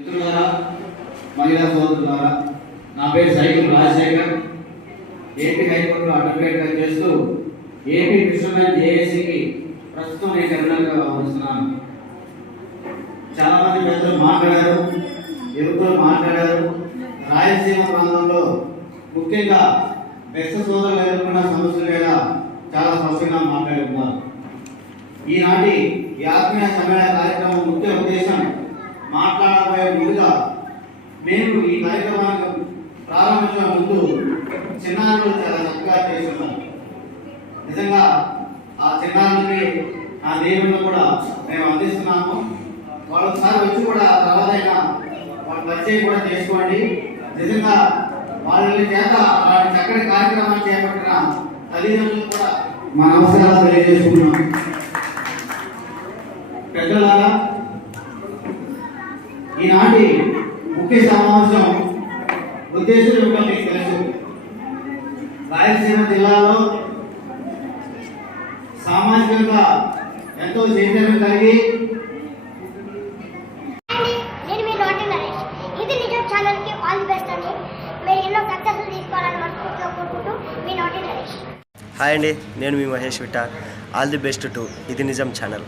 మిత్రులారా మహిళా సోదరులారా నా పేరు సైకిల్ రాజశేఖర్. ఏపీ హైకోర్టులో అడ్వకేట్గా చేస్తూ ఏపీ కృష్ణమైన జేఏసీకి ప్రస్తుతం నేను కర్ణాటక వస్తున్నాను చాలా మంది పెద్దలు మాట్లాడారు యువకులు మాట్లాడారు. రాయలసీమ ప్రాంతంలో ముఖ్యంగా వ్యక్త సోదరులు ఎదుర్కొన్న సమస్యల మీద చాలా స్పష్టంగా మాట్లాడుతున్నారు. ఈనాటి ఈ ఆత్మీయ సమ్మేళన కార్యక్రమం మాట్లాడబోయే ముందుగా మేము ఈ కార్యక్రమాన్ని ప్రారంభించిన ముందు చిన్నారులు చాలా చక్కగా చేస్తున్నాం నిజంగా ఆ చిన్నారులకి ఆ దేవుళ్ళు కూడా మేము అందిస్తున్నాము. వాళ్ళు ఒకసారి వచ్చి కూడా తర్వాత అయినా వాళ్ళ పరిచయం కూడా చేసుకోండి. నిజంగా వాళ్ళ చేత వాళ్ళ చక్కటి కార్యక్రమాన్ని చేపట్టిన తల్లిదండ్రులు కూడా మా నమస్కారాలు తెలియజేసుకున్నాం పెద్దలారా ఈనాటి ముఖ్య సమావేశం ఉద్దేశం మీకు తెలుసు. రాయలసీమ జిల్లాలో సామాజికంగా ఎంతో చైతన్యం కలిగి హాయ్ అండి నేను మీ Mahesh Vitta all the best to ఇది నిజం ఛానల్.